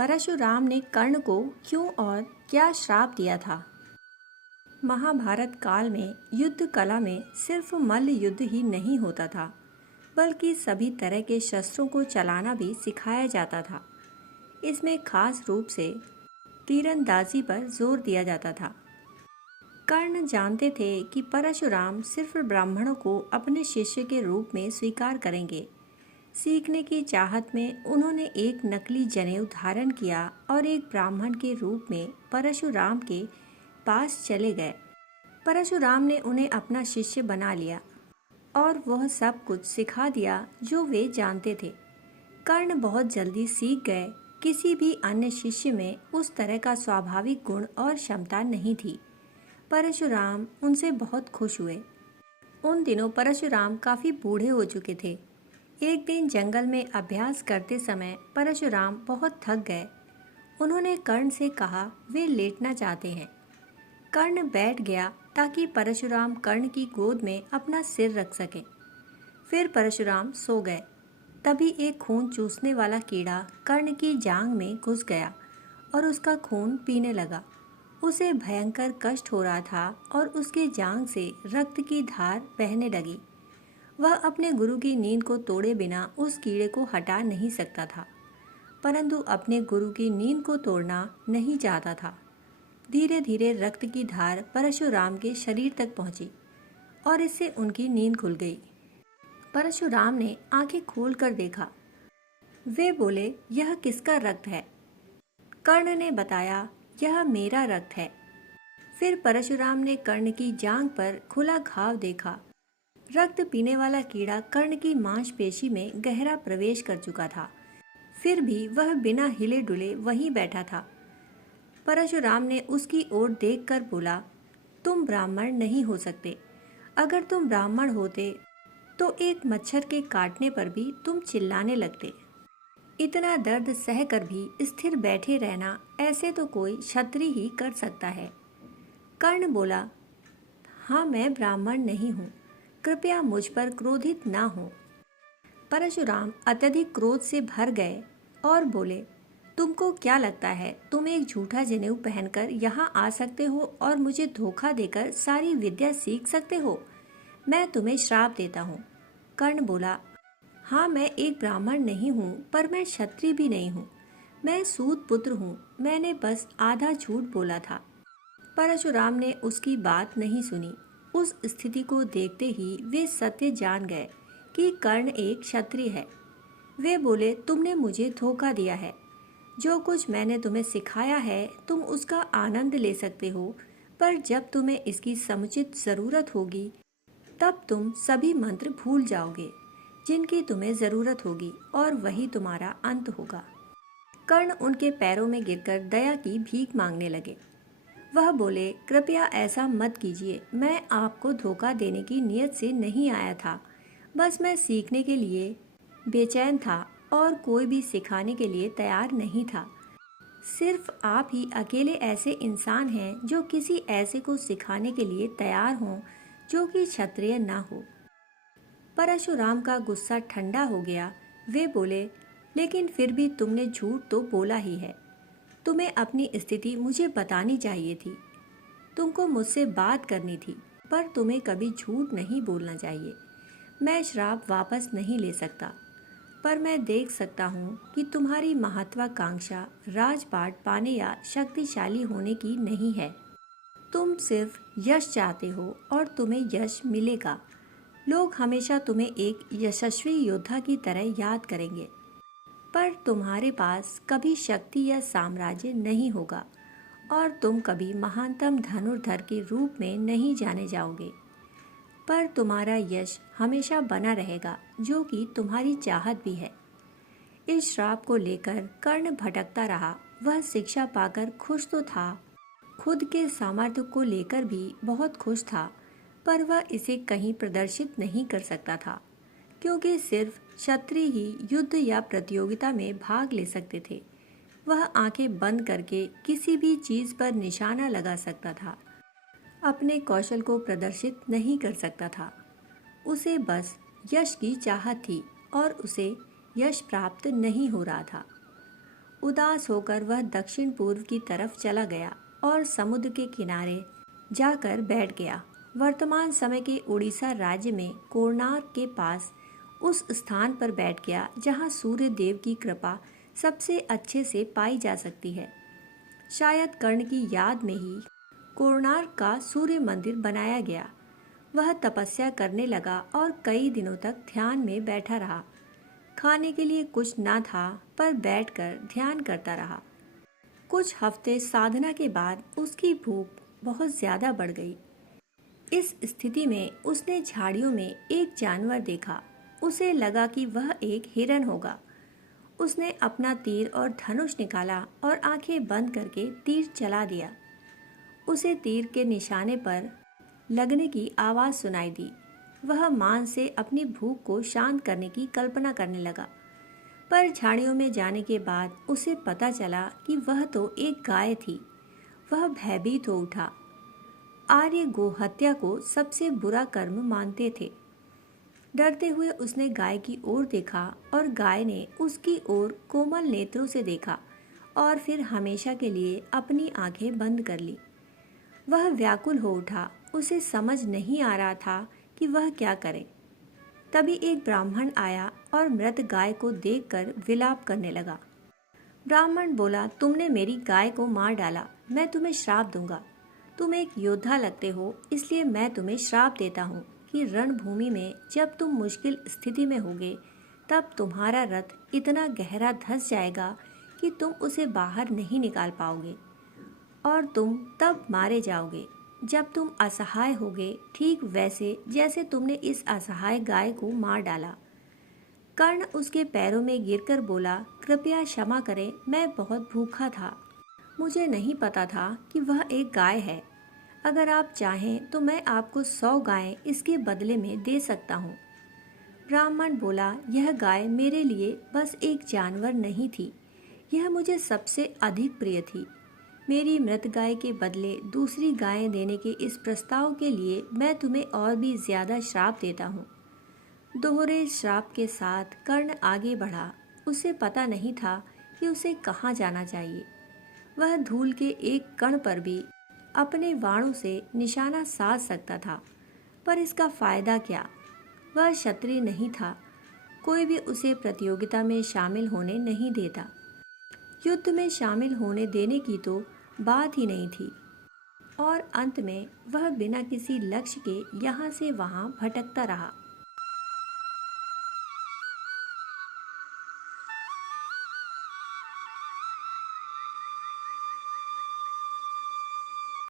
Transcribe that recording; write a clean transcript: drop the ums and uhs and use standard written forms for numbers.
परशुराम ने कर्ण को क्यों और क्या श्राप दिया था। महाभारत काल में युद्ध कला में सिर्फ मल्ल युद्ध ही नहीं होता था, बल्कि सभी तरह के शस्त्रों को चलाना भी सिखाया जाता था। इसमें खास रूप से तीरंदाजी पर जोर दिया जाता था। कर्ण जानते थे कि परशुराम सिर्फ ब्राह्मणों को अपने शिष्य के रूप में स्वीकार करेंगे। सीखने की चाहत में उन्होंने एक नकली जनेऊ धारण किया और एक ब्राह्मण के रूप में परशुराम के पास चले गए। परशुराम ने उन्हें अपना शिष्य बना लिया और वह सब कुछ सिखा दिया जो वे जानते थे। कर्ण बहुत जल्दी सीख गए। किसी भी अन्य शिष्य में उस तरह का स्वाभाविक गुण और क्षमता नहीं थी। परशुराम उनसे बहुत खुश हुए। उन दिनों परशुराम काफी बूढ़े हो चुके थे। एक दिन जंगल में अभ्यास करते समय परशुराम बहुत थक गए। उन्होंने कर्ण से कहा वे लेटना चाहते हैं। कर्ण बैठ गया ताकि परशुराम कर्ण की गोद में अपना सिर रख सके। फिर परशुराम सो गए। तभी एक खून चूसने वाला कीड़ा कर्ण की जांघ में घुस गया और उसका खून पीने लगा। उसे भयंकर कष्ट हो रहा था और उसके जांघ से रक्त की धार बहने लगी। वह अपने गुरु की नींद को तोड़े बिना उस कीड़े को हटा नहीं सकता था, परंतु अपने गुरु की नींद को तोड़ना नहीं चाहता था। धीरे धीरे रक्त की धार परशुराम के शरीर तक पहुंची और इससे उनकी नींद खुल गई। परशुराम ने आंखें खोलकर देखा। वे बोले, यह किसका रक्त है? कर्ण ने बताया, यह मेरा रक्त है। फिर परशुराम ने कर्ण की जांघ पर खुला घाव देखा। रक्त पीने वाला कीड़ा कर्ण की मांसपेशी में गहरा प्रवेश कर चुका था। फिर भी वह बिना हिले डुले वहीं बैठा था। परशुराम ने उसकी ओर देखकर बोला, तुम ब्राह्मण नहीं हो सकते। अगर तुम ब्राह्मण होते तो एक मच्छर के काटने पर भी तुम चिल्लाने लगते। इतना दर्द सहकर भी स्थिर बैठे रहना ऐसे तो कोई क्षत्रिय ही कर सकता है। कर्ण बोला, हाँ, मैं ब्राह्मण नहीं हूँ, कृपया मुझ पर क्रोधित ना हो। परशुराम अत्यधिक क्रोध से भर गए और बोले, तुमको क्या लगता है तुम एक झूठा जनेऊ पहनकर यहाँ आ सकते हो और मुझे धोखा देकर सारी विद्या सीख सकते हो? मैं तुम्हें श्राप देता हूँ। कर्ण बोला, हाँ, मैं एक ब्राह्मण नहीं हूँ, पर मैं क्षत्रिय भी नहीं हूँ। मैं सूत पुत्र हूँ। मैंने बस आधा झूठ बोला था। परशुराम ने उसकी बात नहीं सुनी। उस स्थिति को देखते ही वे सत्य जान गए कि कर्ण एक क्षत्रिय है। वे बोले, तुमने मुझे धोखा दिया है। जो कुछ मैंने तुम्हें सिखाया है तुम उसका आनंद ले सकते हो, पर जब तुम्हें इसकी समुचित जरूरत होगी तब तुम सभी मंत्र भूल जाओगे जिनकी तुम्हें जरूरत होगी और वही तुम्हारा अंत होगा। कर्ण उनके पैरों में गिरकर दया की भीख मांगने लगे। वह बोले, कृपया ऐसा मत कीजिए। मैं आपको धोखा देने की नीयत से नहीं आया था। बस मैं सीखने के लिए बेचैन था और कोई भी सिखाने के लिए तैयार नहीं था। सिर्फ आप ही अकेले ऐसे इंसान हैं जो किसी ऐसे को सिखाने के लिए तैयार हों जो कि क्षत्रिय ना हो। परशुराम का गुस्सा ठंडा हो गया। वे बोले, लेकिन फिर भी तुमने झूठ तो बोला ही है। तुम्हें अपनी स्थिति मुझे बतानी चाहिए थी। तुमको मुझसे बात करनी थी, पर तुम्हें कभी झूठ नहीं बोलना चाहिए। मैं श्राप वापस नहीं ले सकता, पर मैं देख सकता हूँ कि तुम्हारी महत्वाकांक्षा राजपाट पाने या शक्तिशाली होने की नहीं है। तुम सिर्फ यश चाहते हो और तुम्हें यश मिलेगा। लोग हमेशा तुम्हें एक यशस्वी योद्धा की तरह याद करेंगे, पर तुम्हारे पास कभी शक्ति या साम्राज्य नहीं होगा और तुम कभी महानतम धनुर्धर के रूप में नहीं जाने जाओगे। पर तुम्हारा यश हमेशा बना रहेगा, जो कि तुम्हारी चाहत भी है। इस श्राप को लेकर कर्ण भटकता रहा। वह शिक्षा पाकर खुश तो था, खुद के सामर्थ्य को लेकर भी बहुत खुश था, पर वह इसे कहीं प्रदर्शित नहीं कर सकता था, क्योंकि सिर्फ क्षत्रिय ही युद्ध या प्रतियोगिता में भाग ले सकते थे। वह आंखें बंद करके किसी भी चीज पर निशाना लगा सकता था, अपने कौशल को प्रदर्शित नहीं कर सकता था। उसे बस यश की चाहत थी और उसे यश प्राप्त नहीं हो रहा था। उदास होकर वह दक्षिण पूर्व की तरफ चला गया और समुद्र के किनारे जाकर बैठ गया। वर्तमान समय के उड़ीसा राज्य में कोणार्क के पास उस स्थान पर बैठ गया जहाँ सूर्य देव की कृपा सबसे अच्छे से पाई जा सकती है। शायद कर्ण की याद में ही कोणार्क का सूर्य मंदिर बनाया गया। वह तपस्या करने लगा और कई दिनों तक ध्यान में बैठा रहा। खाने के लिए कुछ ना था, पर बैठकर ध्यान करता रहा। कुछ हफ्ते साधना के बाद उसकी भूख बहुत ज्यादा बढ़ गई। इस स्थिति में उसने झाड़ियों में एक जानवर देखा। उसे लगा कि वह एक हिरन होगा। उसने अपना तीर और धनुष निकाला और आंखें बंद करके तीर चला दिया। उसे तीर के निशाने पर लगने की आवाज सुनाई दी। वह मांस से अपनी भूख को शांत करने की कल्पना करने लगा, पर झाड़ियों में जाने के बाद उसे पता चला कि वह तो एक गाय थी। वह भयभीत हो उठा। आर्य गोहत्या को सबसे बुरा कर्म मानते थे। डरते हुए उसने गाय की ओर देखा और गाय ने उसकी ओर कोमल नेत्रों से देखा और फिर हमेशा के लिए अपनी आंखें बंद कर ली। वह व्याकुल हो उठा। उसे समझ नहीं आ रहा था कि वह क्या करे। तभी एक ब्राह्मण आया और मृत गाय को देखकर विलाप करने लगा। ब्राह्मण बोला, तुमने मेरी गाय को मार डाला, मैं तुम्हें श्राप दूंगा। तुम एक योद्धा लगते हो, इसलिए मैं तुम्हें श्राप देता हूँ कि रणभूमि में जब तुम मुश्किल स्थिति में होगे तब तुम्हारा रथ इतना गहरा धंस जाएगा कि तुम उसे बाहर नहीं निकाल पाओगे और तुम तब मारे जाओगे जब तुम असहाय होगे, ठीक वैसे जैसे तुमने इस असहाय गाय को मार डाला। कर्ण उसके पैरों में गिरकर बोला, कृपया क्षमा करें, मैं बहुत भूखा था। मुझे नहीं पता था कि वह एक गाय है। अगर आप चाहें तो मैं आपको 100 गायें इसके बदले में दे सकता हूँ। ब्राह्मण बोला, यह गाय मेरे लिए बस एक जानवर नहीं थी, यह मुझे सबसे अधिक प्रिय थी। मेरी मृत गाय के बदले दूसरी गायें देने के इस प्रस्ताव के लिए मैं तुम्हें और भी ज्यादा श्राप देता हूँ। दोहरे श्राप के साथ कर्ण आगे बढ़ा। उसे पता नहीं था कि उसे कहाँ जाना चाहिए। वह धूल के एक कण पर भी अपने बाणों से निशाना साध सकता था, पर इसका फायदा क्या? वह क्षत्रिय नहीं था। कोई भी उसे प्रतियोगिता में शामिल होने नहीं देता। युद्ध में शामिल होने देने की तो बात ही नहीं थी। और अंत में वह बिना किसी लक्ष्य के यहाँ से वहाँ भटकता रहा।